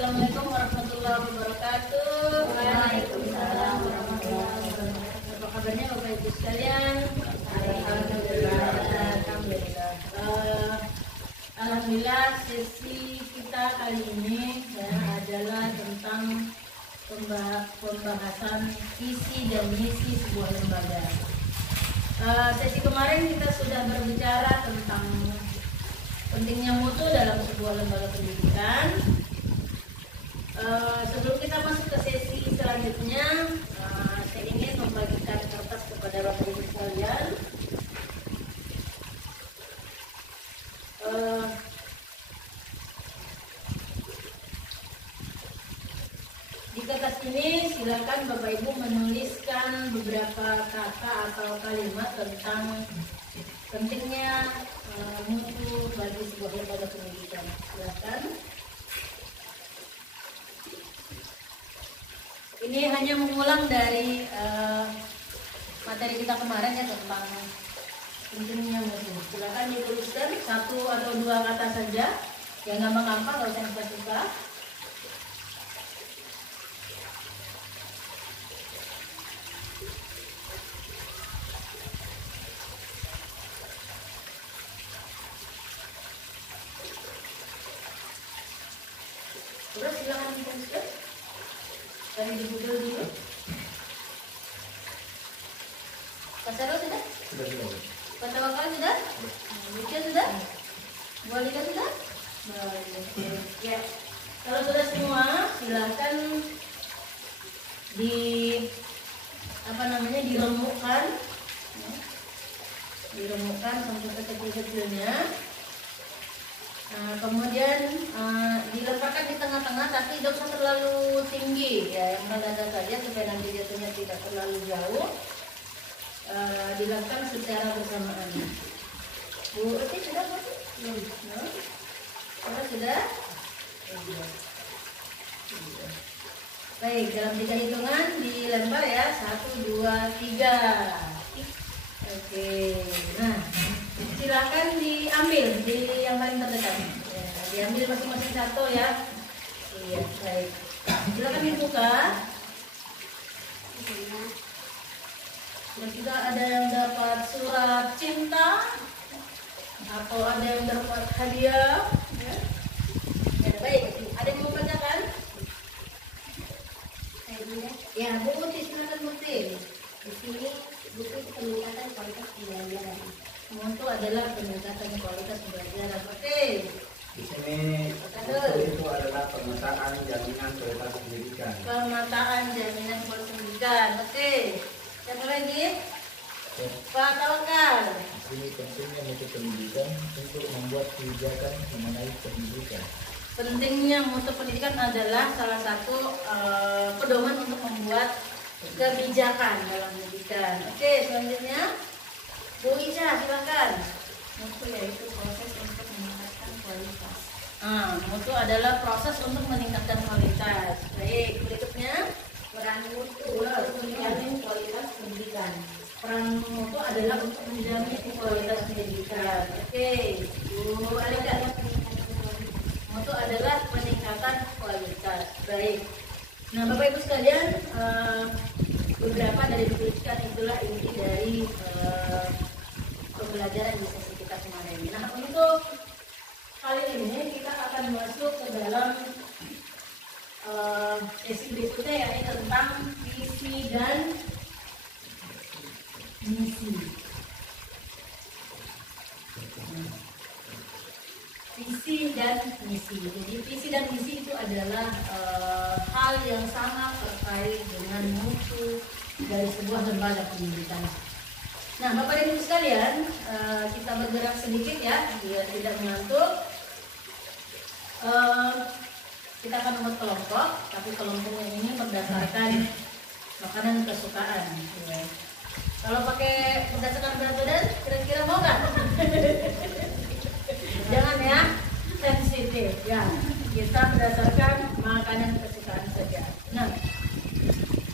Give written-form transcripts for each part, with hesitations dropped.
Assalamualaikum warahmatullahi wabarakatuh. Waalaikumsalam warahmatullahi wabarakatuh. Apa kabarnya Bapak Ibu sekalian? Alhamdulillah. Alhamdulillah. Alhamdulillah, sesi kita kali ini adalah tentang pembahasan visi dan misi sebuah lembaga. Sesi kemarin kita sudah berbicara tentang pentingnya mutu dalam sebuah lembaga pendidikan. Sebelum kita masuk ke sesi selanjutnya, saya ingin membagikan kertas kepada Bapak Ibu sekalian. Di kertas ini silakan Bapak Ibu menuliskan beberapa kata atau kalimat tentang pentingnya mutu bagi sebuah lembaga pendidikan. Silakan. Ini hanya mengulang dari materi kita kemarin ya tentang pentingnya mutu. Silakan dituliskan satu atau dua kata saja, yang gampang-gampang, nggak usah yang susah. Terus silakan dituliskan. Tadi di Google dulu. Pak Sarul sudah? Sudah. Pak Tawakal sudah? Lucia sudah? Bu Alika sudah? Ya. Kalau sudah semua, silakan diremukkan. Diremukkan sampai kecil-kecilnya. Kemudian diletakkan di tengah-tengah, tapi tidak usah terlalu tinggi ya, yang rada saja supaya nanti jatuhnya tidak terlalu jauh. Dilakukan secara bersamaan. Bu Uti sudah Bu? Sudah? Baik, dalam 3 hitungan dilempar ya, 1, 2, 3. Oke, nah silakan diambil di yang paling terdekat. Ya, diambil masing-masing satu ya. Iya, baik. Silakan dibuka. Kira-kira ada yang dapat surat cinta atau ada yang dapat hadiah? Ya, baik. Ada yang mau bacakan? Ya, Bu Uti, silakan Bu Uti. Di sini buku peningkatan kualitas pembelajaran. Mutu adalah peningkatan kualitas pembelajaran. Oke. Di sini itu adalah pemetaan jaminan kualitas pendidikan. Pemetaan jaminan kualitas pendidikan. Oke. Siapa lagi? Pak Tawakal. Ini pentingnya mutu pendidikan untuk membuat kebijakan mengenai pendidikan. Pentingnya mutu pendidikan adalah salah satu pedoman untuk membuat kebijakan dalam pendidikan. Oke, selanjutnya Bu Ica, silakan. Mutu yaitu proses untuk meningkatkan kualitas. Mutu adalah proses untuk meningkatkan kualitas. Baik, berikutnya Peran mutu untuk menjamin kualitas pendidikan. peran mutu adalah untuk menjamin kualitas pendidikan. Oke, Bu Alika. Mutu adalah peningkatan kualitas. Baik. Nah, Bapak Ibu sekalian, beberapa dari dituliskan itulah inti dari pembelajaran di sesi kita kemarin. Nah, untuk kali ini kita akan masuk ke dalam sesi berikutnya, yaitu tentang visi dan misi. Visi dan misi. Jadi visi dan misi itu adalah hal yang sangat terkait dengan mutu dari sebuah lembaga pendidikan. Nah, Bapak dan Ibu sekalian, kita bergerak sedikit ya, biar tidak mengantuk. Kita akan membuat kelompok, tapi kelompoknya ini berdasarkan makanan kesukaan. Ya. Kalau pakai berdasarkan berat badan, kira-kira mau nggak? Jangan ya, sensitif ya. Kita berdasarkan makanan kesukaan saja. Nah,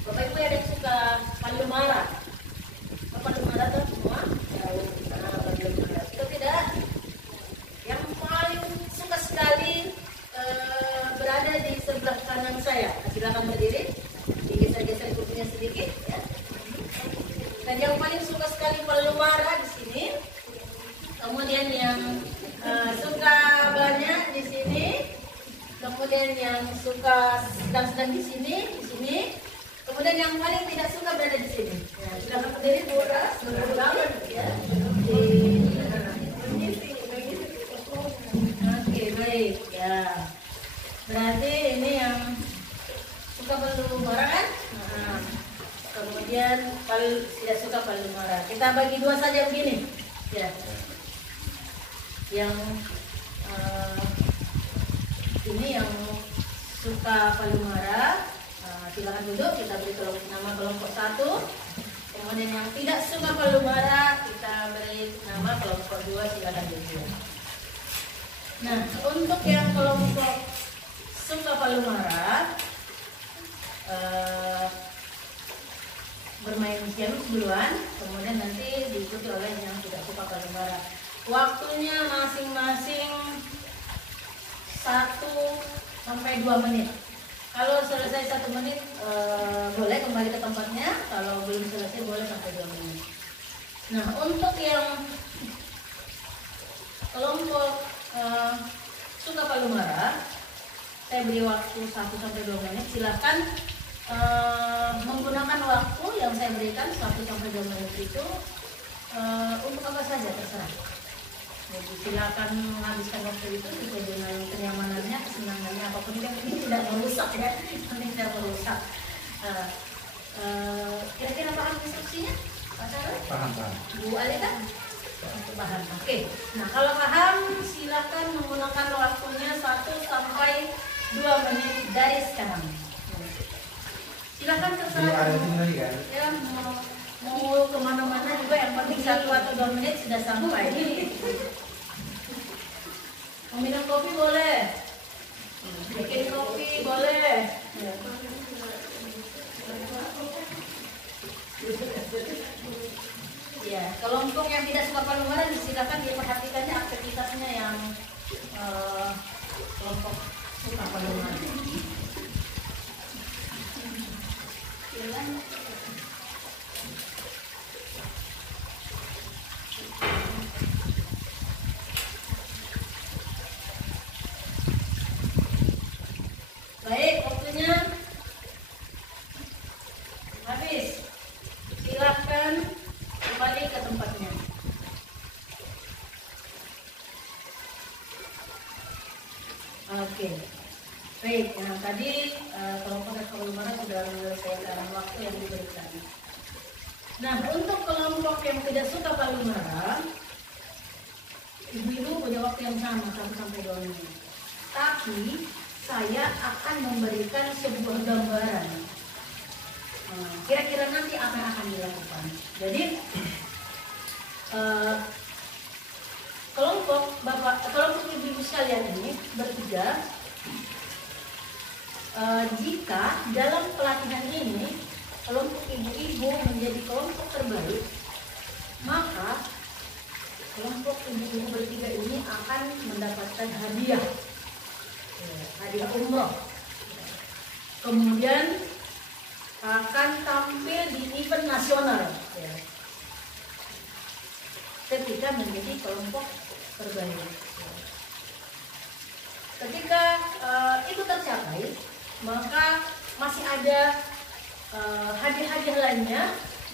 Bapak Ibu ada yang suka palu mara? Palu mara tuh semua? Tahu. Palu mara. Itu tidak? Yang paling suka sekali berada di sebelah saya. Silakan berdiri, digeser-geser kursinya sedikit ya. Dan yang paling suka sekali pelumara di sini, kemudian yang suka banyak di sini, kemudian yang suka sedang-sedang di sini, kemudian yang paling tidak suka berada di sini. Ya, silakan berdiri Bu Ras, ya. Oke, baik ya. Berarti ini yang suka pelumara kan? Nah, kemudian tidak suka pelumara. Kita bagi dua saja begini, ya. Yang ini yang suka palumara, silakan duduk, kita beri nama kelompok 1. Kemudian yang tidak suka palumara, kita beri nama kelompok 2, silakan duduk. Nah, untuk yang kelompok suka palumara, bermain piano duluan, kemudian nanti diikuti oleh yang tidak suka palumara. Waktunya masing-masing 1 sampai 2 menit. Kalau selesai 1 menit boleh kembali ke tempatnya. Kalau belum selesai boleh sampai 2 menit. Nah, untuk yang kelompok suka palumara, saya beri waktu 1 sampai 2 menit. Silakan menggunakan waktu yang saya berikan 1 sampai 2 menit itu untuk apa saja terserah. Jadi silakan menghabiskan waktu itu sesuai dengan kenyamanannya, kesenangannya, apapun yang ini tidak merusak ya, penting tidak merusak. Kira-kira paham instruksinya, Pak Sarul? Paham. Bu Alika? Paham. Oke. Nah, kalau paham silakan menggunakan waktunya 1 sampai 2 menit dari sekarang. Silakan terserah. Ya, mau kemana-mana juga yang penting 1 atau 2 menit sudah sampai. Mau minum kopi boleh, bikin kopi boleh. Ya, kelompok yang tidak suka palumara silakan diperhatikannya aktivitasnya yang kelompok suka palumara. Silakan. Baik, waktunya habis. Silakan kembali ke tempatnya. Oke. Baik, nah tadi kelompok palumara sudah menyelesaikan waktu yang diberikan. Nah, untuk kelompok yang tidak suka palumara, ibu-ibu punya waktu yang sama 1 sampai 2 menit. Tapi saya akan memberikan sebuah gambaran. Kira-kira nanti apa yang akan dilakukan. Jadi kelompok ibu-ibu sekalian ini bertiga, jika dalam pelatihan ini kelompok ibu-ibu menjadi kelompok terbaik, maka kelompok ibu-ibu bertiga ini akan mendapatkan hadiah umroh. Kemudian akan tampil di event nasional ketika menjadi kelompok terbaik. Ketika itu tercapai, maka masih ada hadiah-hadiah lainnya.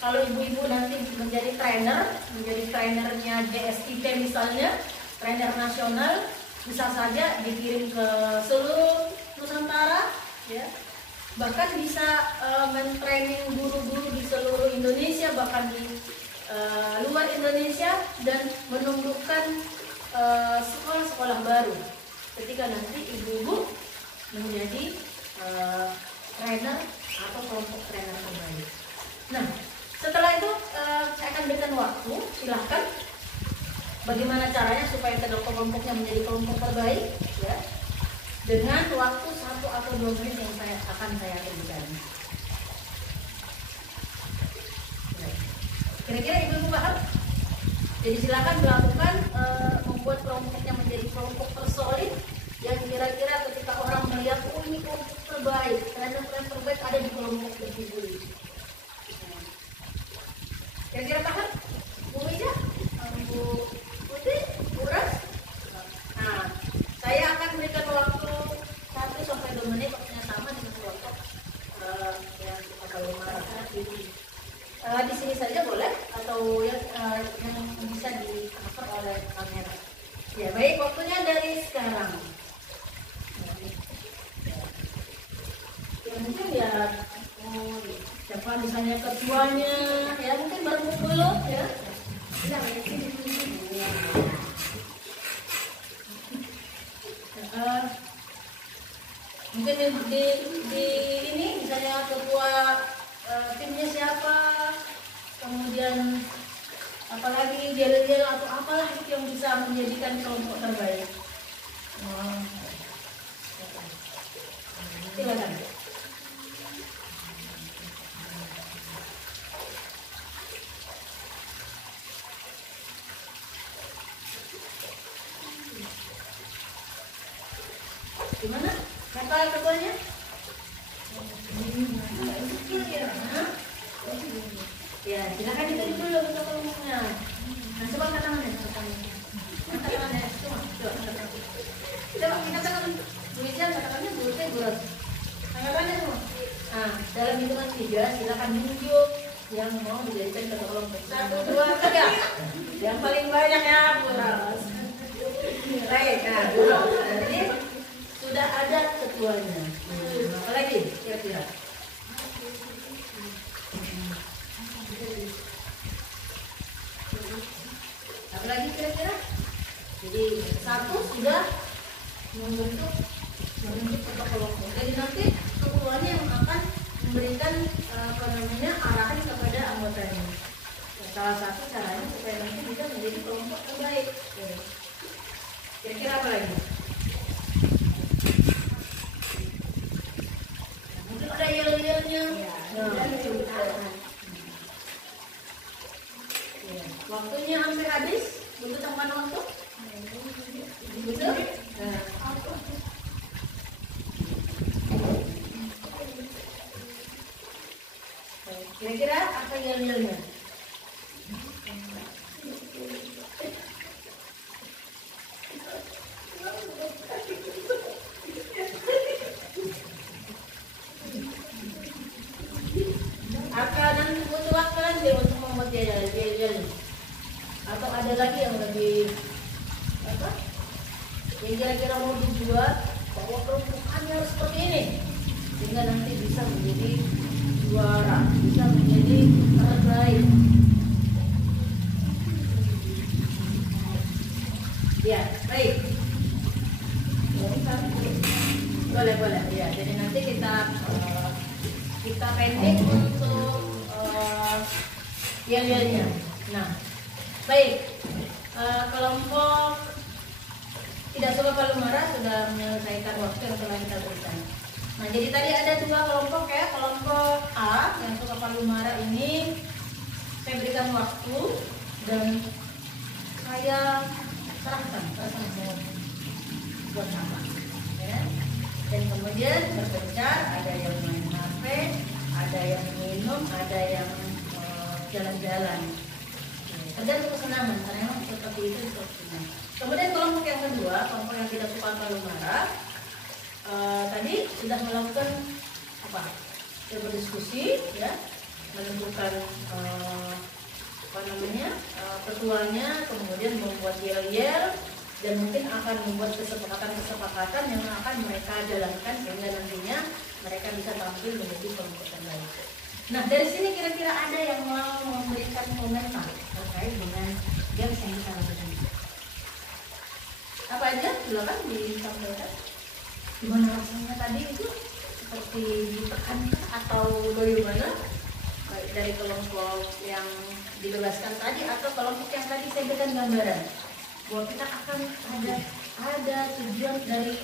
Kalau ibu-ibu nanti menjadi trainernya JSIT misalnya, trainer nasional, bisa saja dikirim ke seluruh Nusantara, ya. Bahkan bisa mentraining guru-guru di seluruh Indonesia, bahkan di luar Indonesia, dan menumbuhkan sekolah-sekolah baru ketika nanti ibu-ibu menjadi trainer atau kelompok trainer terbaik. Nah, setelah itu saya akan berikan waktu, silahkan bagaimana caranya supaya kelompoknya menjadi kelompok terbaik, ya, dengan waktu 1 atau 2 menit yang akan saya berikan. Kira-kira ibu-ibu paham? Jadi silakan melakukan membuat kelompoknya menjadi kelompok tersolid yang kira-kira ketika orang melihat, oh ini kelompok terbaik. Talent terbaik ada di kelompok tersebut. Kira-kira paham? Bu Meja? Bu Putih? Bu Ras? Nah, saya akan berikan waktu 1-2 menit, waktunya sama dengan kelompok yang suka kalau marah. Di sini saja boleh atau yang bisa di-cover oleh kamera. Ya baik, waktunya dari sekarang. Ya mungkin ya siapa misalnya ketuanya, ya mungkin baru dulu ya. Mungkin di ini misalnya ketua timnya siapa, kemudian apalagi gel-gel atau apalah itu yang bisa menjadikan kelompok terbaik. Silakan. Gimana? Siapa ketuanya? Ya, silakan ditulis dulu untuk kelompoknya. Nah, coba angkat tangannya, angkat tangannya. Coba angkat tangan. Bu Ija, angkat tangannya, Bu Ija, Bu Ros. Angkat tangannya semua. Nah, dalam hitungan 3, silakan tunjuk yang mau dijadikan ketua kelompok. 1, 2, 3. Yang paling banyak ya, Bu Ros. Baik, nah, Bu Ros. Jadi sudah ada ketuanya. Apa lagi kira-kira? Apa lagi kira-kira? Jadi 1 sudah membentuk ketua kelompok. Jadi nanti ketuanya yang akan memberikan arahan kepada anggotanya. Salah satu caranya supaya nanti bisa menjadi kelompok terbaik. Kira-kira apa lagi? Mungkin ada yel-yelnya. Waktunya hampir habis. Butuh tambahan waktu? Betul? Kira-kira apa yel-yelnya? Akan butuh waktu nanti untuk membuat yel-yel. Atau ada lagi yang lebih apa? Yang kira-kira mau dibuat bahwa perempuannya harus seperti ini, sehingga nanti bisa menjadi juara, bisa menjadi terbaik. Ya, baik. Boleh. Ya, jadi nanti kita pendek untuk yel-yelnya. Nah, baik. Kelompok tidak suka palu marah sudah menyelesaikan waktu yang telah kita berikan. Nah, jadi tadi ada 2 kelompok ya. Kelompok A yang suka palu marah ini saya berikan waktu dan saya serahkan buat sama. Ya. Dan kemudian berpencar, ada yang main HP, ada yang minum, ada yang jalan-jalan. Tergantung kesenangan, karena memang seperti itu kesenangan. Kemudian kelompok yang kedua, kelompok yang tidak suka palu marah, tadi sudah melakukan apa? Berdiskusi, ya, menentukan ketuanya, kemudian membuat yel-yel, dan mungkin akan membuat kesepakatan yang akan mereka jalankan sehingga nantinya mereka bisa tampil menjadi kelompok terbaik. Nah, dari sini kira-kira ada yang mau memberikan komentar terkait dengan games yang kita lakukan. Apa aja? Silakan disampaikan. Gimana rasanya tadi itu? Seperti ditekan atau bagaimana? Baik dari kelompok yang dibebaskan tadi atau kelompok yang tadi saya berikan gambaran bahwa kita akan ada tujuan dari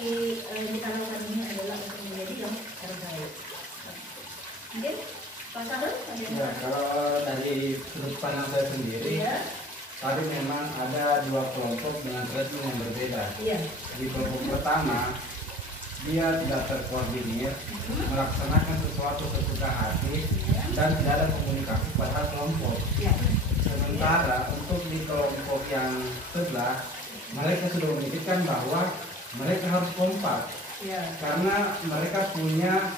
kita lakukan ini adalah untuk menjadi yang terbaik. Mungkin Pak Sahrul? Ya, kalau dari sudut pandang saya sendiri, ya. Tadi memang ada 2 kelompok dengan treatment yang berbeda. Iya. Di kelompok pertama dia tidak terkoordinir, melaksanakan sesuatu sesuka hati, dan tidak ada komunikasi pada kelompok. Ya. Sementara untuk di kelompok yang sebelah, mereka sudah memikirkan bahwa mereka harus kompak. Ya. Karena mereka punya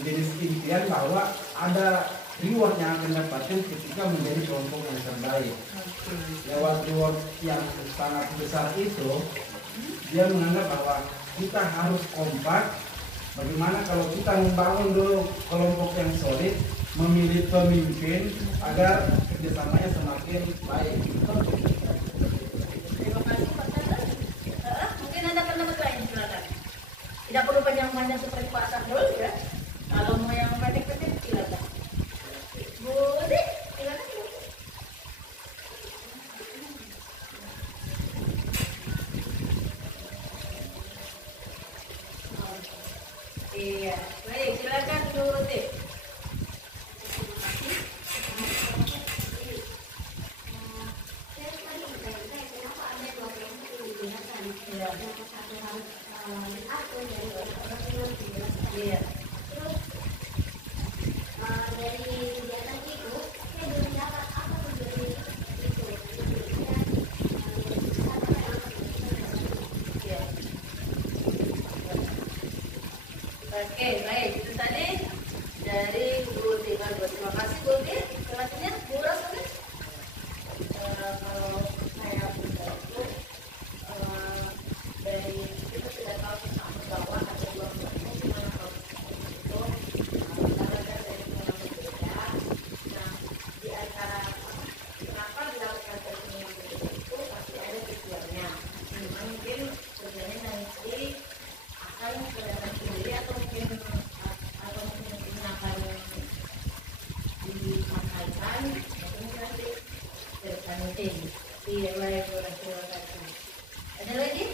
jenis impian bahwa ada reward yang akan dapatkan ketika menjadi kelompok yang terbaik. Lewat reward yang sangat besar itu, dia menganggap bahwa kita harus kompak. Bagaimana kalau kita membangun dulu kelompok yang solid, memilih pemimpin agar kerjasamanya semakin baik. Terima kasih Pak Sandra. Mungkin Anda pendapat lain, silakan. Tidak perlu panjang-panjang seperti Pak Sandra ya. Kalau mau yang pendek-pendek silakan. Boleh, silakan. Iya, baik, silakan dulu deh. Iya. Oke, baik. Itu tadi dari Bu Tina. Terima kasih Bu Tina. Selanjutnya Bu Rasmi. Kalau saya itu dari kita sudah tahu bersama bahwa ada dua kelompok di mana kelompok itu belajar dari pengalaman berbeda. Nah, di antara kenapa dilakukan pertemuan itu pasti ada tujuannya. Mungkin tujuannya nanti akan kelihatan sendiri atau mungkin akan disampaikan mungkin nanti berkanting. Iya, baik, terima kasih. Ada lagi?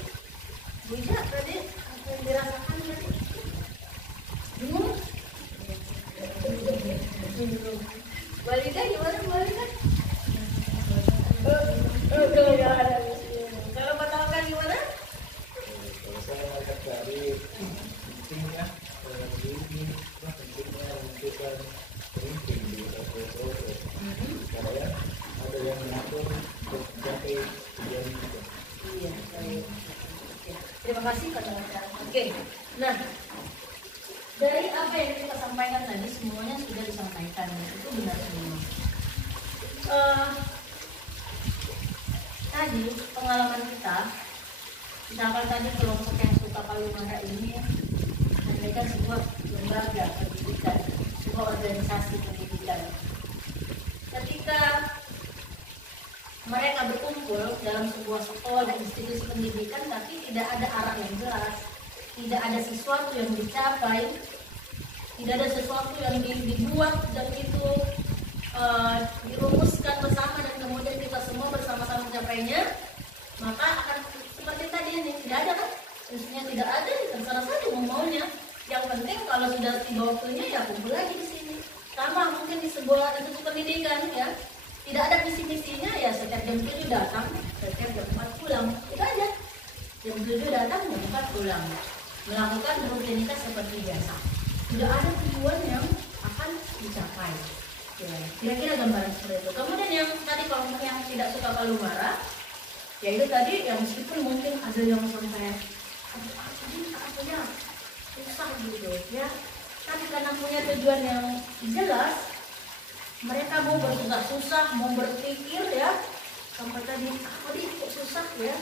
Bisa tadi apa yang dirasakan tadi? Bingung? Balita gimana Balita? Kalau Pak Talkan gimana? Kalau saya melihat dari pentingnya pentingnya menentukan pemimpin di satu proses supaya ada yang mengatur untuk mencapai tujuan kita. Iya, baik. Ya, terima kasih Pak Talkan. Oke, nah dari apa yang kita sampaikan tadi semuanya sudah disampaikan, itu benar semua. Tadi pengalaman kita, misalkan tadi kelompok yang suka Palumara ini mendirikan sebuah lembaga pendidikan, sebuah organisasi pendidikan. Ketika mereka berkumpul dalam sebuah sekolah institusi pendidikan, tapi tidak ada arah yang jelas, tidak ada sesuatu yang dicapai, tidak ada sesuatu yang dibuat dan itu dirumuskan bersama dan kemudian kita semua bersama-sama mencapainya, maka akan seperti tadi ini tidak ada kan? Maksudnya tidak ada, terserah saja maunya. Yang penting kalau sudah tiba waktunya ya kumpul lagi di sini. Sama mungkin di sebuah institusi pendidikan ya, tidak ada visi-misinya ya, setiap jam 7 datang, setiap jam 4 pulang, itu aja. Jam 7 datang, jam 4 pulang, melakukan rutinitas seperti biasa. Tidak ada tujuan yang akan dicapai. Ya, kira-kira gambaran seperti itu. Kemudian yang tadi kelompok yang tidak suka Palumara, ya itu tadi yang meskipun mungkin ada yang sampai akhirnya susah gitu ya, tapi karena punya tujuan yang jelas, mereka mau bersusah-susah, mau berpikir ya, sampai tadi kok susah ya,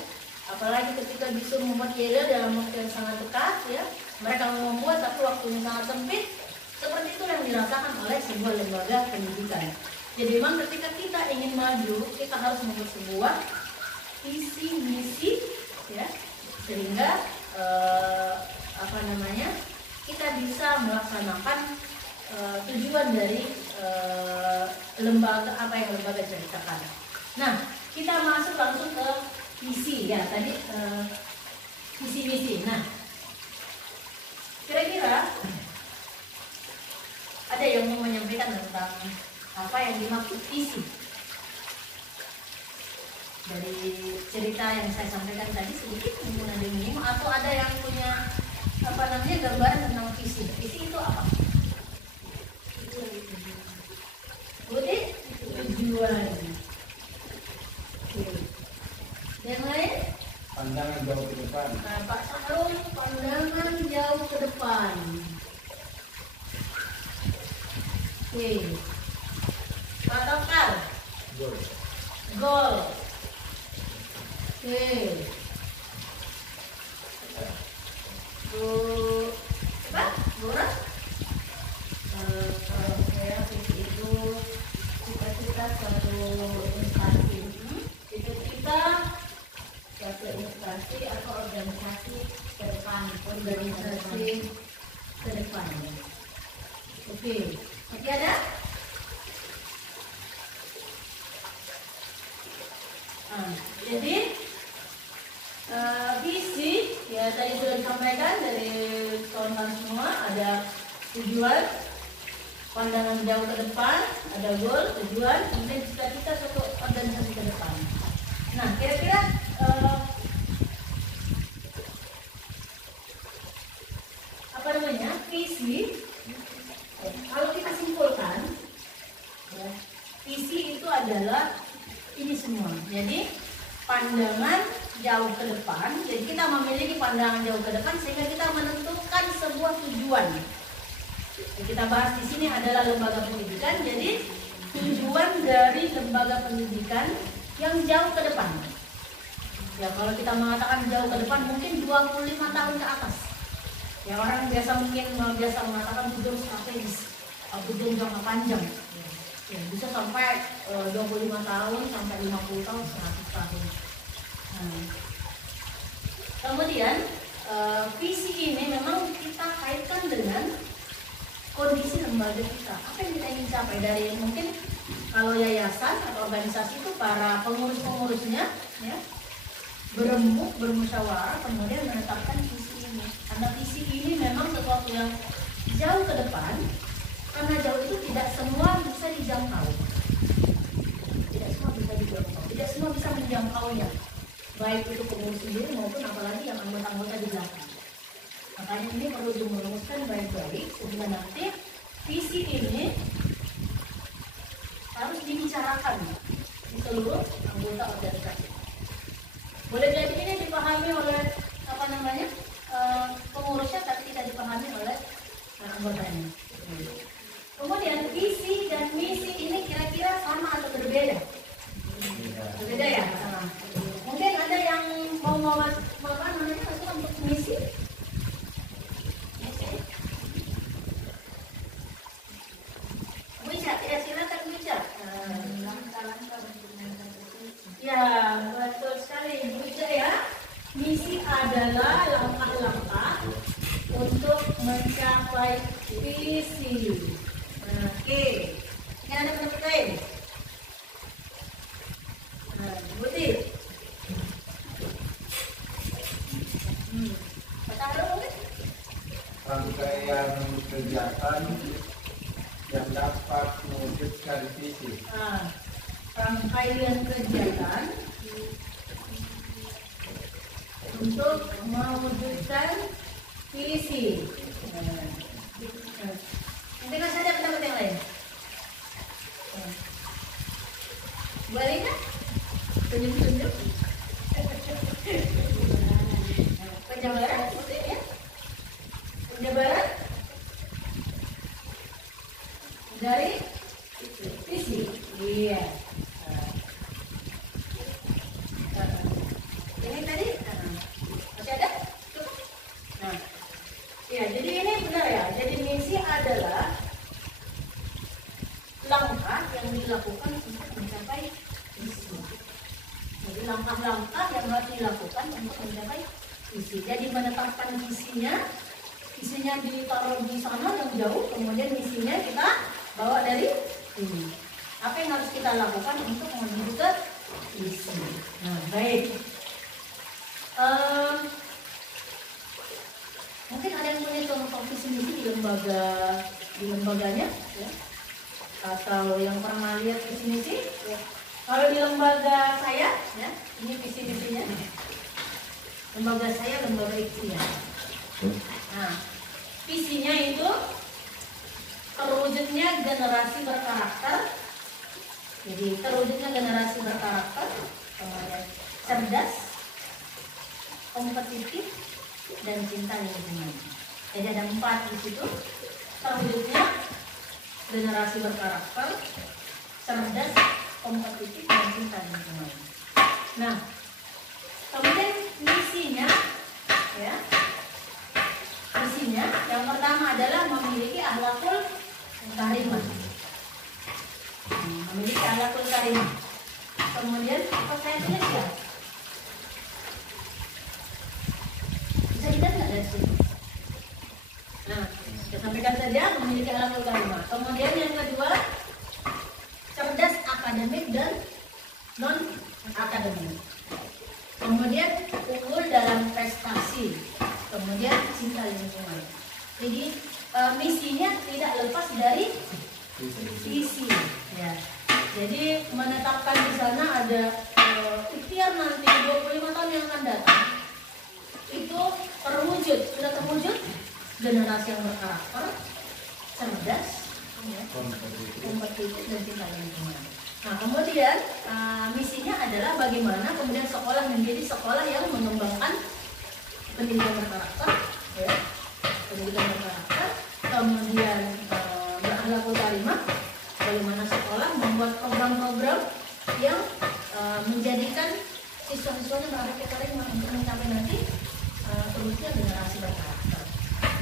apalagi ketika disuruh membuat yel dalam waktu yang sangat dekat ya, mereka mau membuat tapi waktunya sangat sempit. Seperti itu yang dirasakan oleh sebuah lembaga pendidikan. Jadi memang ketika kita ingin maju, kita harus membuat sebuah visi misi ya, sehingga kita bisa melaksanakan tujuan dari lembaga apa yang lembaga ceritakan. Nah, kita masuk langsung ke visi ya tadi visi misi. Nah, kira-kira ada yang mau menyampaikan tentang apa yang dimaksud visi dari cerita yang saya sampaikan tadi sedikit mungkin ada yang minum atau ada yang punya gambaran tentang visi. Visi itu apa? Budi? Tujuan. Oke. Yang lain? Pandangan jauh ke depan. Nah, Pak Sahrul, pandangan jauh ke depan. Oke. Pak Tokar? Gol. Goal. Oke. Bu, apa? Bora? Kalau saya visi itu cita-cita suatu instansi. Cita-cita suatu instansi atau organisasi ke depan. Organisasi ke depan. Oke. Masih ada? Jadi visi ya tadi sudah disampaikan dari kawan-kawan semua, ada tujuan, pandangan jauh ke depan, ada goal, tujuan, kemudian cita-cita suatu organisasi ke depan. Nah, kira-kira apa namanya visi? Kalau kita simpulkan, ya, visi itu adalah ini semua. Jadi pandangan jauh ke depan. Jadi kita memiliki pandangan jauh ke depan sehingga kita menentukan sebuah tujuan. Jadi kita bahas di sini adalah lembaga pendidikan. Jadi tujuan dari lembaga pendidikan yang jauh ke depan. Ya kalau kita mengatakan jauh ke depan mungkin 25 tahun ke atas. Ya orang biasa mengatakan tujuan strategis, tujuan jangka panjang. Ya, bisa sampai 25 tahun sampai 50 tahun 100 tahun. Nah, kemudian visi ini memang kita kaitkan dengan kondisi lembaga kita. Apa yang kita ingin capai dari mungkin kalau yayasan atau organisasi itu para pengurus-pengurusnya ya berembuk bermusyawarah kemudian menetapkan visi ini. Karena visi ini memang sesuatu yang jauh ke depan. Karena jauh itu tidak semua bisa dijangkau. Tidak semua bisa dijangkau. Tidak semua bisa menjangkaunya. Baik itu pengurus sendiri maupun apalagi yang anggota-anggota di belakang. Makanya ini perlu dirumuskan baik-baik sehingga nanti visi ini harus dibicarakan di seluruh anggota organisasi. Boleh jadi ini dipahami oleh pengurusnya tapi tidak dipahami oleh anggotanya. Kemudian visi dan misi ini kira-kira sama atau berbeda? Berbeda ya? Mungkin ada yang mau apa namanya untuk misi? Bisa, tidak silakan bisa. Ya, betul sekali bisa ya. Misi adalah langkah-langkah untuk mencapai visi. Oke, ini ada pendapat lain. Budi. Kata mungkin? Rangkaian kegiatan yang dapat mewujudkan visi. Rangkaian kegiatan untuk mewujudkan visi. Mungkin masih ada pendapat yang lain. Baliknya? Tunjuk-tunjuk. Penjabaran, oke ya? Penjabaran dari visi. Iya. Ini tadi masih ada? Cukup? Nah, ya jadi ini benar ya. Jadi misi adalah langkah yang dilakukan untuk mencapai visi. Jadi langkah-langkah yang harus dilakukan untuk mencapai visi. Jadi menetapkan visinya ditaruh di sana yang jauh, kemudian misinya kita bawa dari ini. Apa yang harus kita lakukan untuk menuju ke visi? Nah, baik. Mungkin ada yang punya contoh visi misi di lembaganya, ya? Atau yang pernah lihat visi misi? Ya. Kalau di lembaga saya, ya, ini visi misinya. Lembaga saya lembaga IKSI ya. Nah, visinya itu terwujudnya generasi berkarakter. Jadi terwujudnya generasi berkarakter, kemudian cerdas, kompetitif, dan cinta lingkungan. Jadi ada 4 di situ. Terwujudnya generasi berkarakter, cerdas, kompetitif, dan cinta lingkungan. Nah, kemudian misinya, ya, misinya yang pertama adalah memiliki akhlakul karimah. Memiliki akhlakul karimah. Kemudian apa saya tulis ya? Bisa dilihat nggak dari sini? Nah, saya sampaikan saja memiliki akhlakul karimah. Kemudian yang kedua, cerdas akademik dan non akademik. Kemudian unggul dalam prestasi. Kemudian cinta lingkungan. Jadi misinya tidak lepas dari visi. Ya. Jadi menetapkan di sana ada ikhtiar nanti 25 tahun yang akan datang itu terwujud, sudah terwujud generasi yang berkarakter, cerdas, ya, kompetitif, dan cinta lingkungan. Nah, kemudian misinya adalah bagaimana kemudian sekolah menjadi sekolah yang mengembangkan pendidikan berkarakter, ya, pendidikan berkarakter, kemudian berakhlakul karimah. Bagaimana sekolah membuat program-program yang menjadikan siswa-siswanya berakhlakul karimah untuk mencapai nanti terwujudnya generasi berkarakter.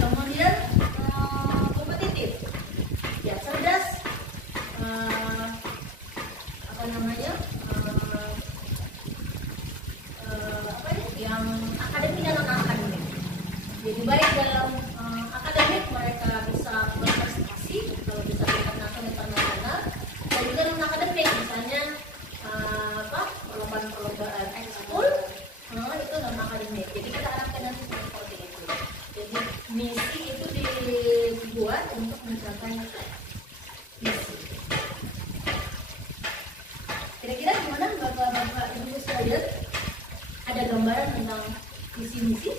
Kemudian kompetitif, ya, cerdas, apa namanya, yang akademik dan non akademik. Jadi baik dalam akademik mereka bisa berprestasi kalau bisa internasional, dan juga non akademik misalnya perlombaan ekskul itu non akademik. Jadi kita harapkan nanti seperti itu. Jadi misi itu dibuat untuk mencapai misi. Kira-kira gimana bapak-bapak ibu sekalian? Ada gambaran tentang visi misi?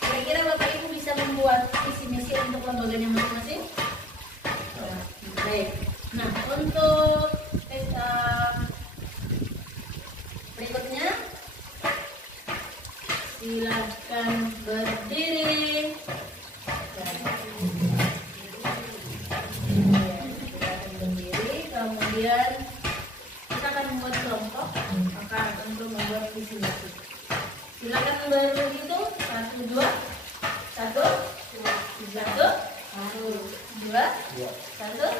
Kira-kira bapak ibu bisa membuat visi misi untuk lembaganya masing-masing? Baik. Nah, untuk berikutnya silakan berdiri. Silakan berdiri. Kemudian kita akan membuat kelompok untuk membuat visi misi. Silakan berhitung 1, 2, 1, 2, 1.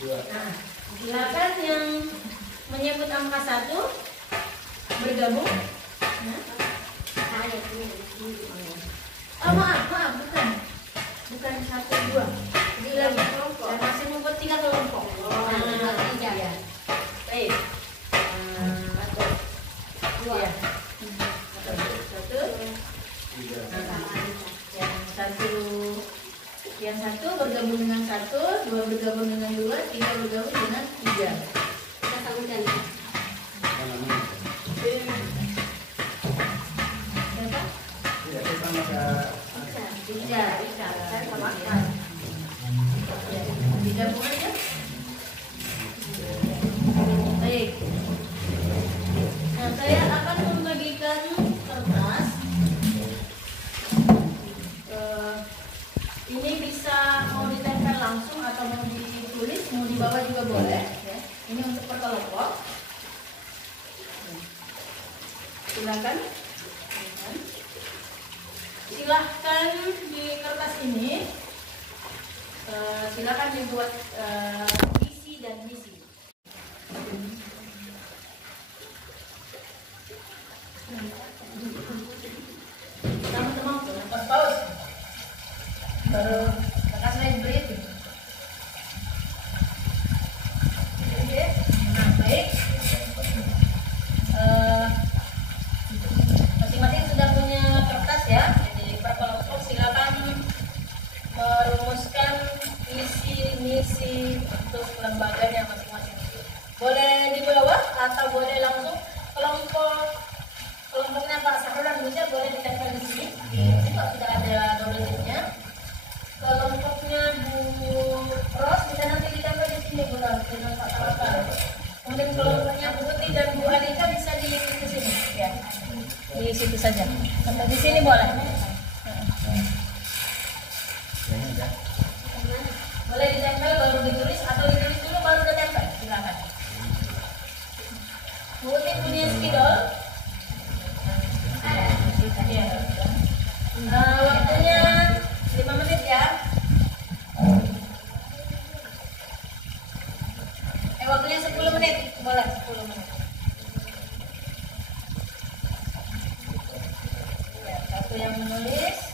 Nah, silakan yang menyebut angka 1 bergabung. Maaf, bukan 1, 2. Jadi lagi kelompok. Saya masih membuat 3 kelompok. 3 ya. Baik. 1, 2. 1. Yang 1 bergabung dengan 1, 2 bergabung dengan 2, 3 bergabung dengan 3. Kita sambungkan. Berapa? Tidak, kita sama 3. Saya samakan. Digabung aja. Baik. Nah, saya akan membagikan kertas. Ini bisa mau ditempel langsung atau mau ditulis, mau dibawa juga boleh. Ya. Ini untuk per kelompok. Silakan. Silahkan di kertas ini, silakan dibuat visi dan misi. Teman-teman, pause. Baru kakak saya beri. Oke, nah baik. Masing-masing sudah punya kertas ya. Jadi per kelompok silakan merumuskan visi misi untuk lembaganya masing-masing. Boleh di bawah atau boleh langsung kelompoknya Pak Sahrul dan Wisya boleh ditempel di sini. Pak tidak ada double tipnya. Kelompoknya Bu Ros bisa nanti ditambah di sini Bu Ros dengan Pak Tawakal. Kemudian kelompoknya Bu Putih dan Bu Alika bisa di sini ya. Di situ saja. Sampai di sini boleh. Boleh ditempel baru ditulis atau ditulis dulu baru ditempel. Silakan. Bu Putih punya spidol. Ada. Ya. Waktunya 5 menit ya. Waktunya 10 menit. Boleh 10 menit. Ya, satu yang menulis.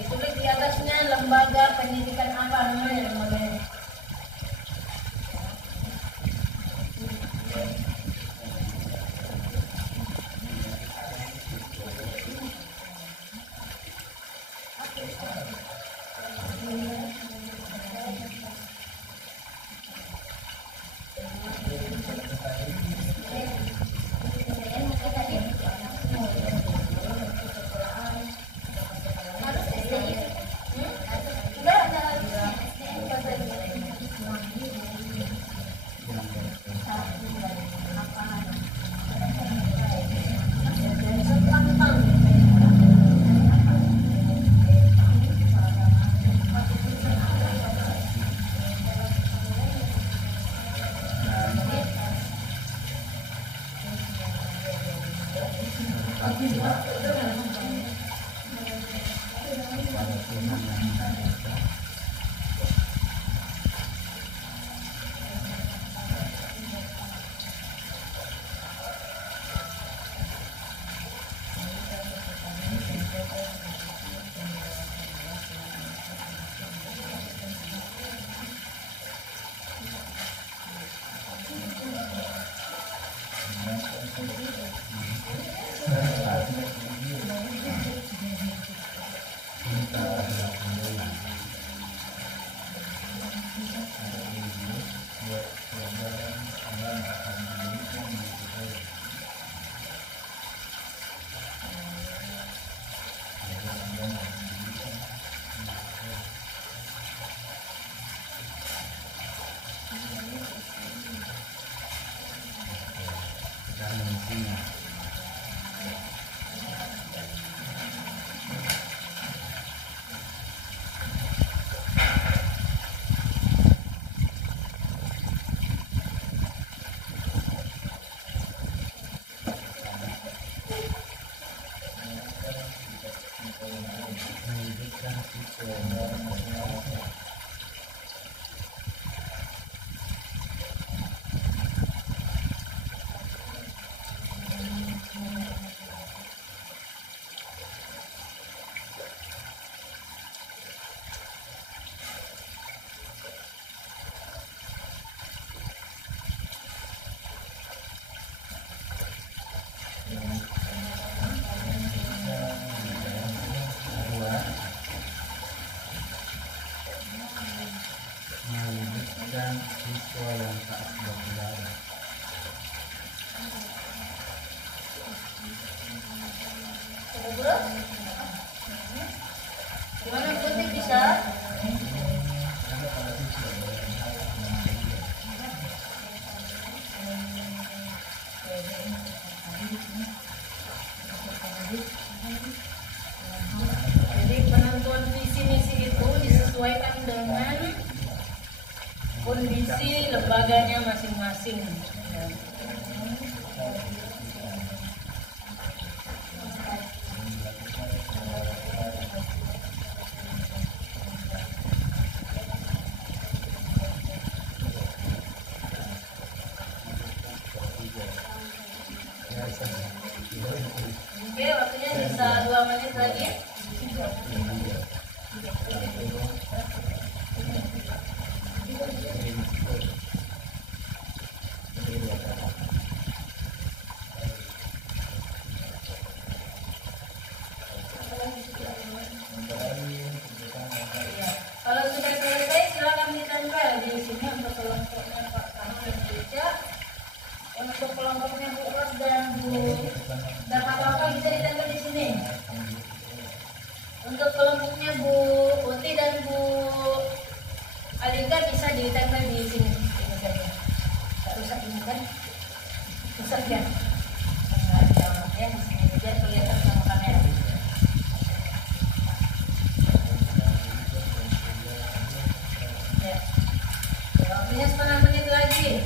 Ditulis di atasnya lembaga pendidikan apa namanya lembaganya. dan siswa yang tak bersaudara. Gimana Putih bisa? Jadi penentuan visi misi itu disesuaikan dengan kondisi lembaganya masing-masing. Oke, waktunya bisa 2 menit lagi. Kalau sudah selesai silakan ditempel di sini untuk kelompoknya Pak Kami dan Cica. Untuk kelompoknya Bu Ros dan Bu dan apa-apa bisa ditempel di sini. Untuk kelompoknya Bu Uti dan Bu Alika bisa ditempel di sini. Ini saja. Tak rusak ini kan? Rusak ya. Ya di sini biar kelihatan sama kamera. Ya. Waktunya setengah menit lagi.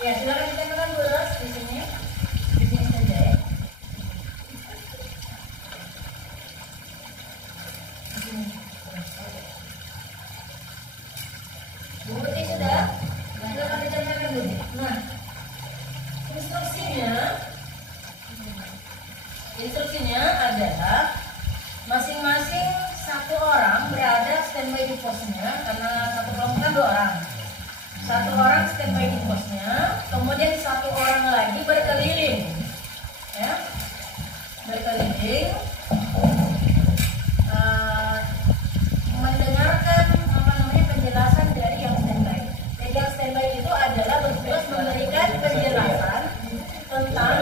Ya, silakan ditempelkan Bu Ros di sini. Di sini saja ya. Di sini. Bu Uti sudah? Silakan ditempelkan dulu. Nah, instruksinya adalah masing-masing satu orang berada standby di posnya karena satu kelompok kan 2 orang. Satu orang standby di posnya, kemudian satu orang lagi berkeliling, ya, berkeliling, mendengarkan penjelasan dari yang standby. Jadi yang standby itu adalah bertugas memberikan penjelasan tentang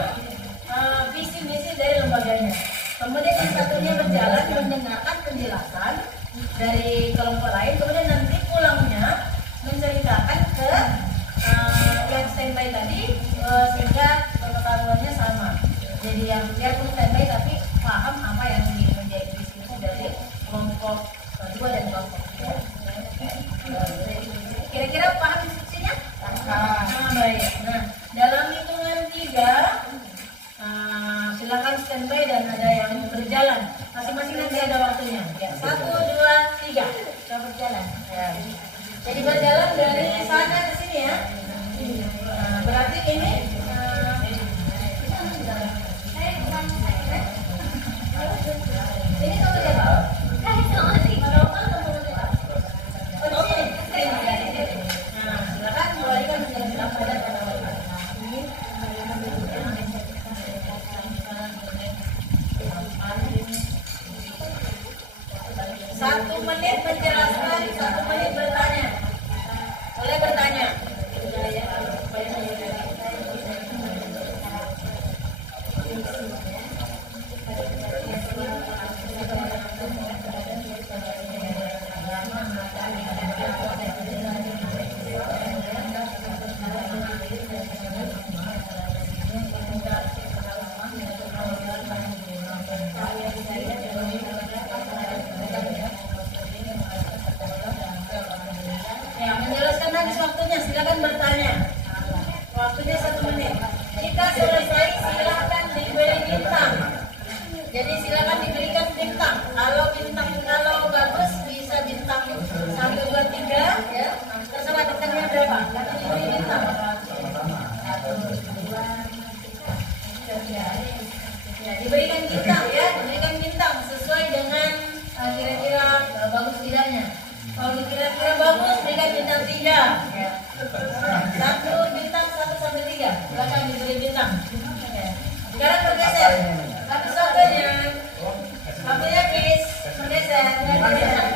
visi misi dari lembaganya. Kemudian yang satunya berjalan mendengarkan penjelasan dari kelompok lain, kemudian nanti pulangnya menceritakan ke yang standby tadi sehingga pengetahuannya sama. Jadi yang biarpun standby tapi paham apa yang menjadi visi dari kelompok 2 dan kelompok 3. Kira-kira paham instruksinya? Baik. Nah, dalam hitungan 3 silakan standby dan ada yang berjalan. Masing-masing nanti ada waktunya. Ya, 1, 2, 3. Kita berjalan. Ya. Jadi berjalan dari sana ke sini ya. Berarti ini ini nomor berapa? Nah, silakan kembalikan menjelaskan pada Satu menit menjelaskan, 1 menit bertanya. Boleh bertanya. Ya, menjelaskan habis waktunya, silakan bertanya. Waktunya 1 menit. Jika selesai, silakan diberi bintang. Jadi silakan diberikan bintang. Kalau bagus bisa bintang 1, 2, 3 ya. Terserah bintangnya berapa. Nanti diberi bintang. Ya, diberikan bintang ya, diberikan bintang sesuai dengan kira-kira bagus tidaknya. Kalau kira-kira bagus, berikan bintang 3 ya. 1 bintang 1 sampai 3. Silakan diberi bintang. Ya. Sekarang bergeser. Satu-satunya. Waktunya please bergeser. Di sana.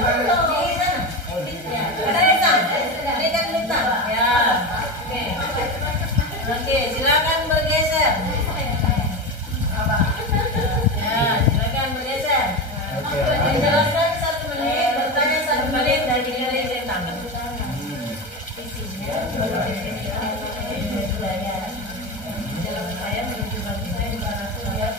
Ya, ada bintang. Berikan bintang. Ya. Oke. Oke, silakan bergeser. Ya, silakan bergeser. Menjelaskan 1 menit, bertanya 1 menit dan diberi bintang. Dalam upaya menuju bangsa yang 200 ya.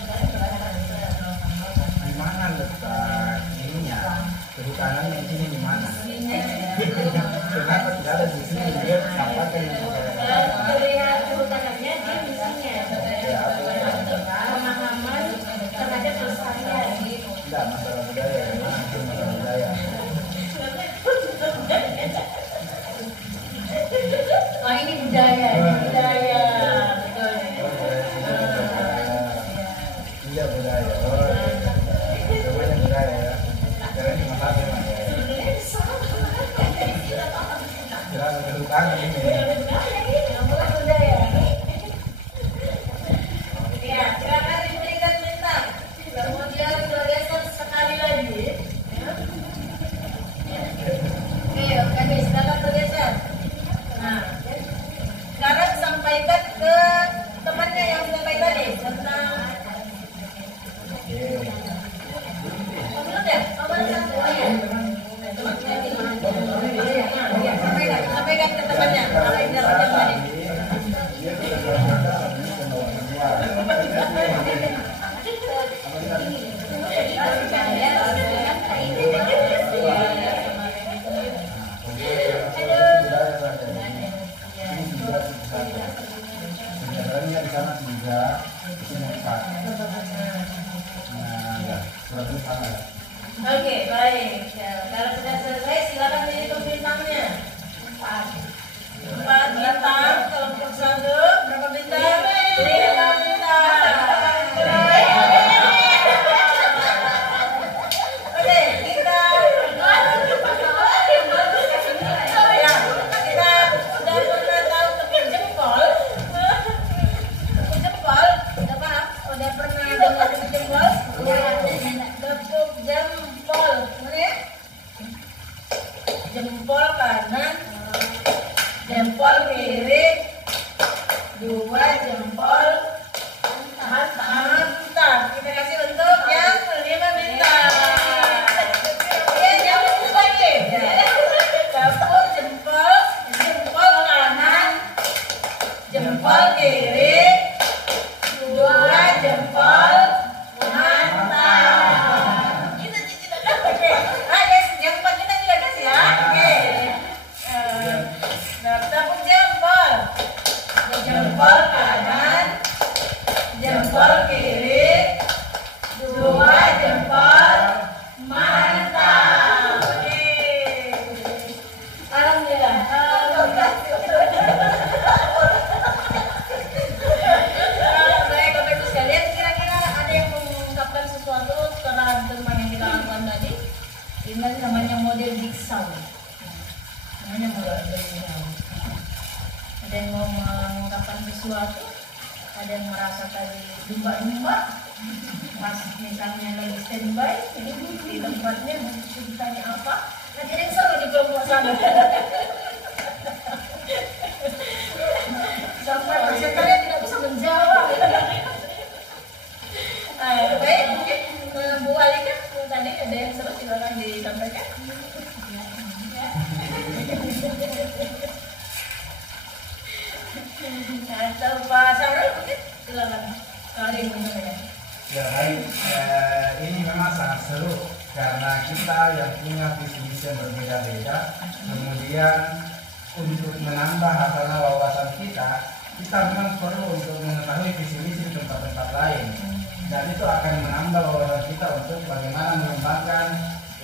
Sebenarnya di sana 3, di sini 4. Nah, ya, kurang lebih sama. Oke, baik. Ya, kalau sudah selesai, silakan pilih pembintangnya. 4 bintang, kelompok 1, berapa bintang? 5 bintang. Oke, kita ya, kita sudah pernah tahu tepuk jempol. Tepuk jempol, udah paham? Udah pernah dengar tepuk jempol? Tepuk jempol, mana ya? Jempol kanan, jempol kiri, 2 jempol mantap. Kita kasih untuk yang 5 bintang. Oke, yang lagi. Tepuk jempol, jempol kanan, jempol kiri, 2 jempol mantap. Kita cicil oke. Yang 4 kita juga kasih ya. Oke. Tepuk jempol, jempol kanan, jempol kiri, 2 jempol mantap. Oke. Alhamdulillah. Baik Bapak Ibu sekalian, kira-kira ada yang mengungkapkan sesuatu terhadap teman yang kita lakukan tadi? Ini namanya model jigsaw. Namanya model jigsaw. Ada yang mau mengungkapkan sesuatu, ada yang merasa tadi lumba-lumba, pas misalnya lagi standby di tempatnya mungkin ditanya apa, nah jadi seru di kelompok sana. Sampai pesertanya tidak bisa menjawab. Baik, mungkin Bu Alika tadi ada yang seru silakan disampaikan. Atau Pak Sarul mungkin silakan kali ini. Ya baik, ini memang sangat seru karena kita yang punya visi misi yang berbeda-beda, kemudian untuk menambah hafalan wawasan kita memang perlu untuk mengetahui visi misi di tempat-tempat lain, dan itu akan menambah wawasan kita untuk bagaimana mengembangkan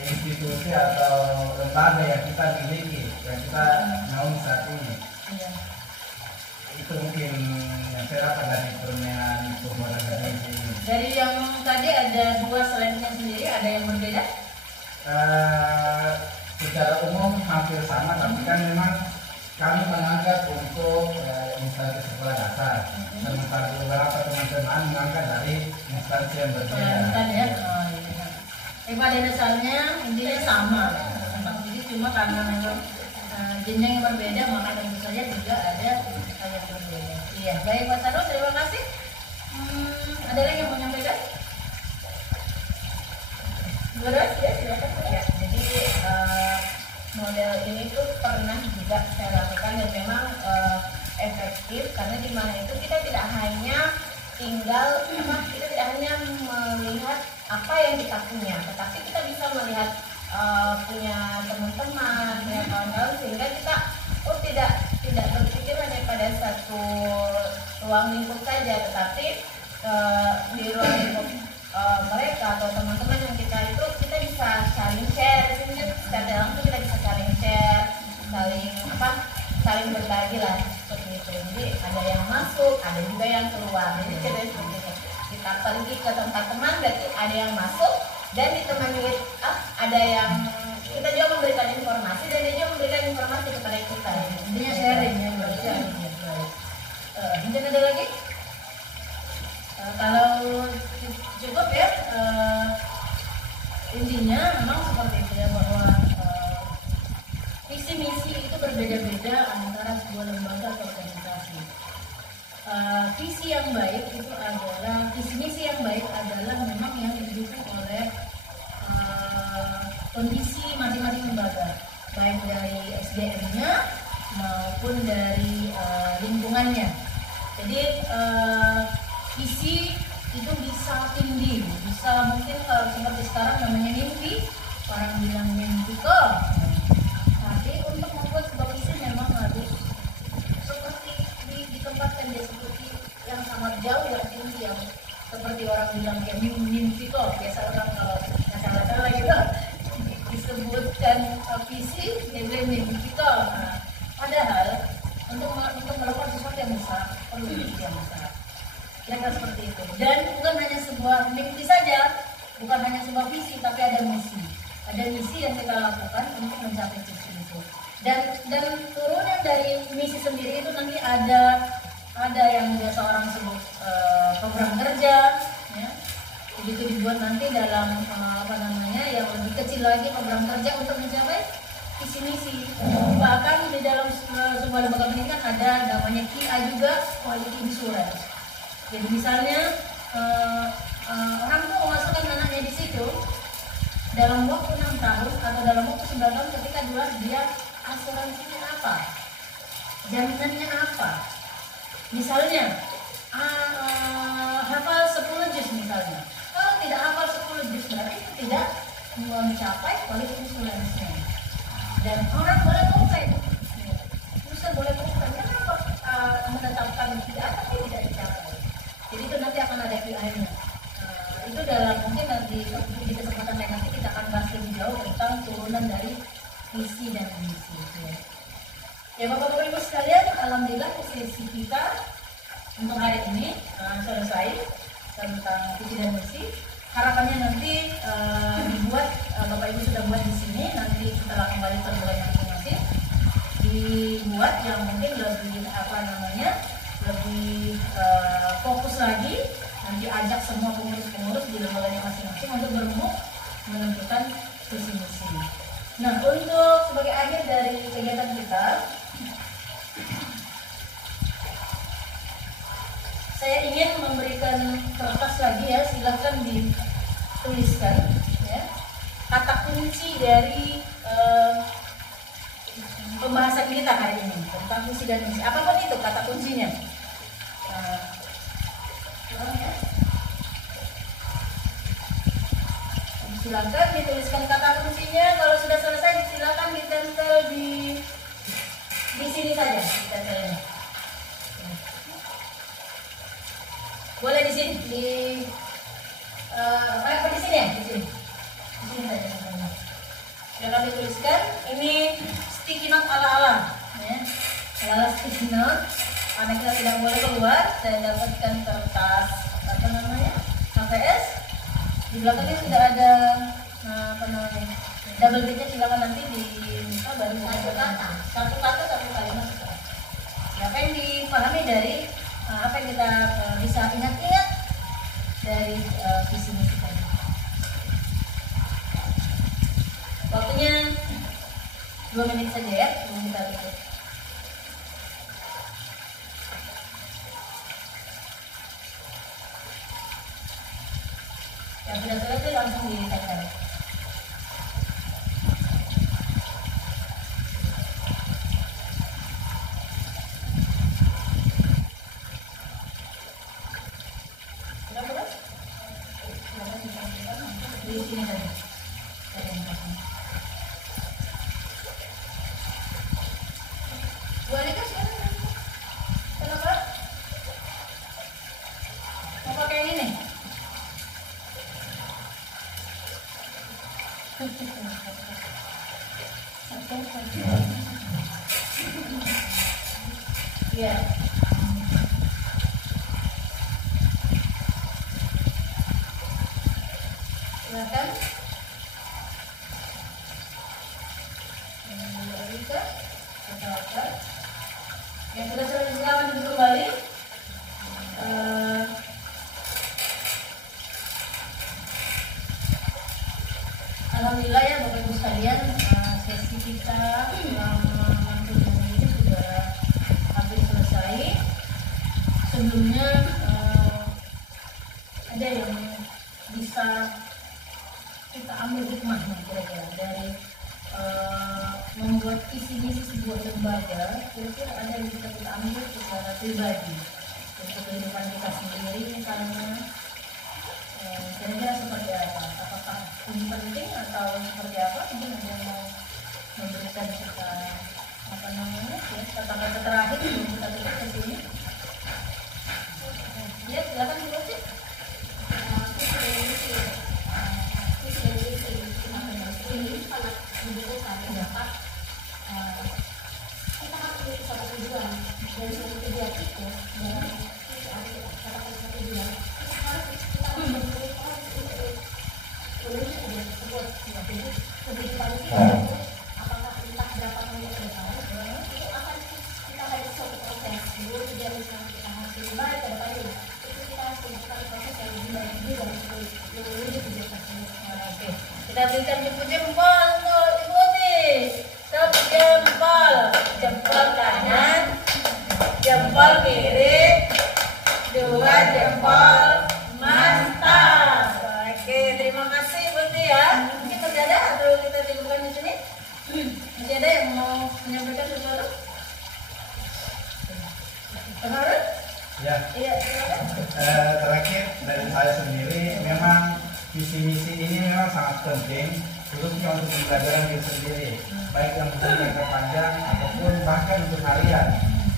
institusi atau lembaga yang kita miliki, yang kita naungi saat ini. Itu mungkin yang saya dapat dari permainan pembuatan akademisi ini. Dari yang tadi ada 2 slide-nya sendiri, ada yang berbeda? Secara umum hampir sama, tapi kan memang kami mengangkat untuk instansi sekolah dasar. Sementara beberapa teman-teman mengangkat dari instansi yang berbeda. Ya. Pada dasarnya intinya sama. Jadi cuma karena memang jenjang yang berbeda, maka tentu saja juga ada yang berbeda. Iya, baik Pak Sarul, terima kasih. Ada lagi yang mau menyampaikan? Beras ya, silakan. Ya, jadi model ini tuh pernah juga saya lakukan dan memang efektif, karena di mana itu kita tidak hanya tinggal kita tidak hanya melihat apa yang kita punya, tetapi kita bisa melihat punya teman-teman, punya kawan-kawan, sehingga kita tidak berpikir hanya pada satu ruang lingkup saja, tetapi di ruang lingkup mereka atau teman-teman yang kita itu kita bisa saling share, secara langsung kita bisa saling share, saling berbagi lah seperti itu. Jadi ada yang masuk, ada juga yang keluar. Jadi kita seperti itu. Kita pergi ke tempat teman, berarti ada yang masuk dan ditemani ada yang kita juga memberikan informasi dan dia juga memberikan informasi kepada kita. Intinya sharing ya, berarti. Mungkin ada lagi? Kalau cukup ya, intinya memang seperti itu ya, bahwa visi misi itu berbeda-beda antara sebuah lembaga atau organisasi. Visi yang baik itu adalah, visi misi yang baik adalah memang yang didukung oleh kondisi masing-masing lembaga, baik dari SDM-nya maupun dari lingkungannya. Jadi visi visi itu bisa tinggi, bisa mungkin kalau seperti sekarang namanya mimpi, orang bilang mimpi kok. Tapi untuk membuat sebuah visi memang harus seperti ditempatkan dia seperti yang sangat jauh, yang tinggi, yang seperti orang bilang kayak mimpi kok. Biasa orang kalau salah gitu disebutkan visi, dia bilang mimpi kok. Nah, padahal untuk melakukan sesuatu yang besar perlu mimpi yang besar. Kira-kira seperti itu. Dan bukan hanya sebuah mimpi saja, bukan hanya sebuah visi, tapi ada misi. Ada misi yang kita lakukan untuk mencapai visi itu. Dan turunan dari misi sendiri itu nanti ada yang biasa orang sebut program kerja, ya. Begitu dibuat nanti dalam yang lebih kecil lagi program kerja untuk mencapai visi misi. Bahkan di dalam sebuah lembaga pendidikan ada namanya KIA juga, quality insurance. Jadi misalnya orang tua memasukkan anaknya di situ dalam waktu 6 tahun atau dalam waktu 9 tahun ketika dia asuransinya apa, jaminannya apa. Misalnya hafal 10 juz misalnya. Kalau tidak hafal 10 juz berarti itu tidak mencapai quality insurance-nya. Dan orang boleh komplain. Usaha boleh komplain. Kenapa menetapkan tidak tapi tidak dicapai? Jadi itu nanti akan ada QI-nya. Itu dalam mungkin nanti di kesempatan lain nanti kita akan bahas lebih jauh tentang turunan dari visi dan misi. Ya Bapak Ibu sekalian, alhamdulillah sesi kita untuk hari ini selesai tentang visi dan misi. Harapannya nanti dibuat Bapak Ibu sudah buat di sini, nanti setelah kembali ke rumah masing-masing dibuat yang mungkin lebih lebih fokus lagi. Nanti ajak semua pengurus-pengurus di lembaganya masing-masing untuk berembuk menentukan visi misi. Nah, untuk sebagai akhir dari kegiatan kita, saya ingin memberikan kertas lagi ya, silahkan dituliskan ya, kata kunci dari pembahasan kita hari ini tentang visi dan misi. Apapun itu kata kuncinya. Silakan dituliskan kata kuncinya. Kalau sudah selesai, silakan ditempel di sini saja. Ditempelnya. Boleh di sini, di sini ya, di sini saja. Silakan dituliskan. Ini sticky note ala-ala, ya. Ala sticky note. Karena kita tidak boleh keluar, saya dapatkan kertas HVS. Di belakangnya sudah ada double digit, silakan nanti diminta baru satu kata satu kalimat. Apa yang dipahami dari apa yang kita bisa ingat-ingat dari visi misi tadi. Waktunya 2 menit saja ya, sebelum kita tutup. Yang sudah selesai langsung ditempel. Di sini saja. Bu Aneka sekarang kenapa? Mau pakai yang ini? Iya. Silakan. Yang sudah selesai silakan duduk kembali. Alhamdulillah ya Bapak Ibu sekalian, sesi kita selama hampir ini sudah hampir selesai. Sebelumnya ada yang bisa kita ambil hikmahnya kira-kira dari membuat visi misi sebuah lembaga, kira-kira ada yang bisa kita ambil secara pribadi untuk kehidupan kita sendiri misalnya. Kira-kira seperti apa? Apakah ini penting atau seperti apa? Mungkin ada yang mau memberikan kita apa namanya ya kata-kata terakhir sebelum kita tutup ke sini. Ya silakan dulu sih. Ini sangat dibutuhkan dapat kita harus memiliki suatu tujuan dan suatu tujuan itu dalam katakan suatu tujuan kita harus menuju tujuan tersebut. Jadi kehidupan kita apakah entah berapa tahun ke depan itu akan kita ada suatu proses dulu tujuan yang kita harus lebih baik ke depannya itu kita harus melakukan proses yang lebih baik juga untuk menuju tujuan tersebut. Oke, kita berikan jempol untuk Ibu Otis. Tepuk jempol, jempol kanan, jempol kiri, 2 jempol, mantap. Oke, terima kasih Ibu Otis ya. Mungkin masih ada atau kita tinggalkan di sini? Masih ada yang mau menyampaikan sesuatu? Harun? Ya. Iya, silakan. Terakhir dari saya sendiri, memang visi misi ini memang sangat penting, khususnya untuk pembelajaran diri sendiri, baik yang untuk jangka panjang ataupun bahkan untuk harian.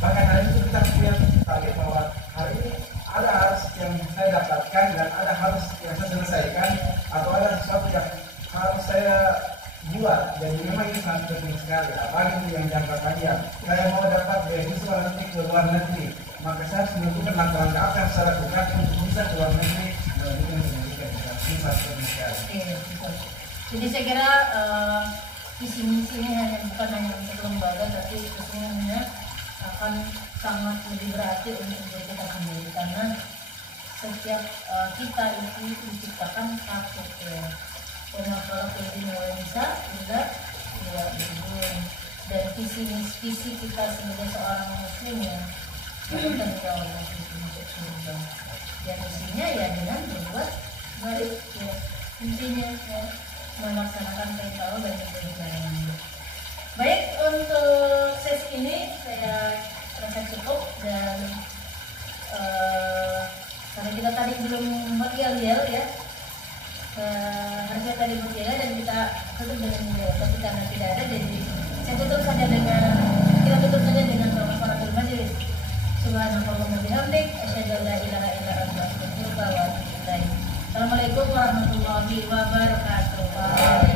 Bahkan hari itu kita punya target bahwa hari ini ada harus yang saya dapatkan dan ada harus yang saya selesaikan atau ada sesuatu yang harus saya buat. Jadi memang ini sangat penting sekali, apalagi untuk yang jangka panjang. Saya mau dapat beasiswa nanti ke luar negeri, maka saya harus menentukan langkah-langkah apa yang saya lakukan untuk bisa ke luar negeri melanjutkan pendidikan. Ini sangat penting sekali. Oke, betul. Jadi saya kira visi misi ini bukan hanya untuk lembaga, tapi sesungguhnya akan sangat lebih berarti untuk diri kita sendiri, karena setiap kita itu diciptakan satu ya. Kalau kita bisa, tidak ya belum. Dan visi kita sebagai seorang muslim ya, kita jauh untuk surga. Dan misinya ya dengan berbuat baik ya, intinya ya, melaksanakan perintah Allah dan menjadi. Baik, untuk sesi ini saya rasa cukup, dan karena kita tadi belum yel-yel ya, harusnya tadi berjalan dan kita tutup dengan yel, tapi karena tidak ada, jadi saya tutup saja dengan kita tutup saja dengan kafaratul majlis. Subhanallah wa bihamdik, asyhadu an la ilaha illa anta, astaghfiruka wa atubu ilaik. Assalamualaikum warahmatullahi wabarakatuh.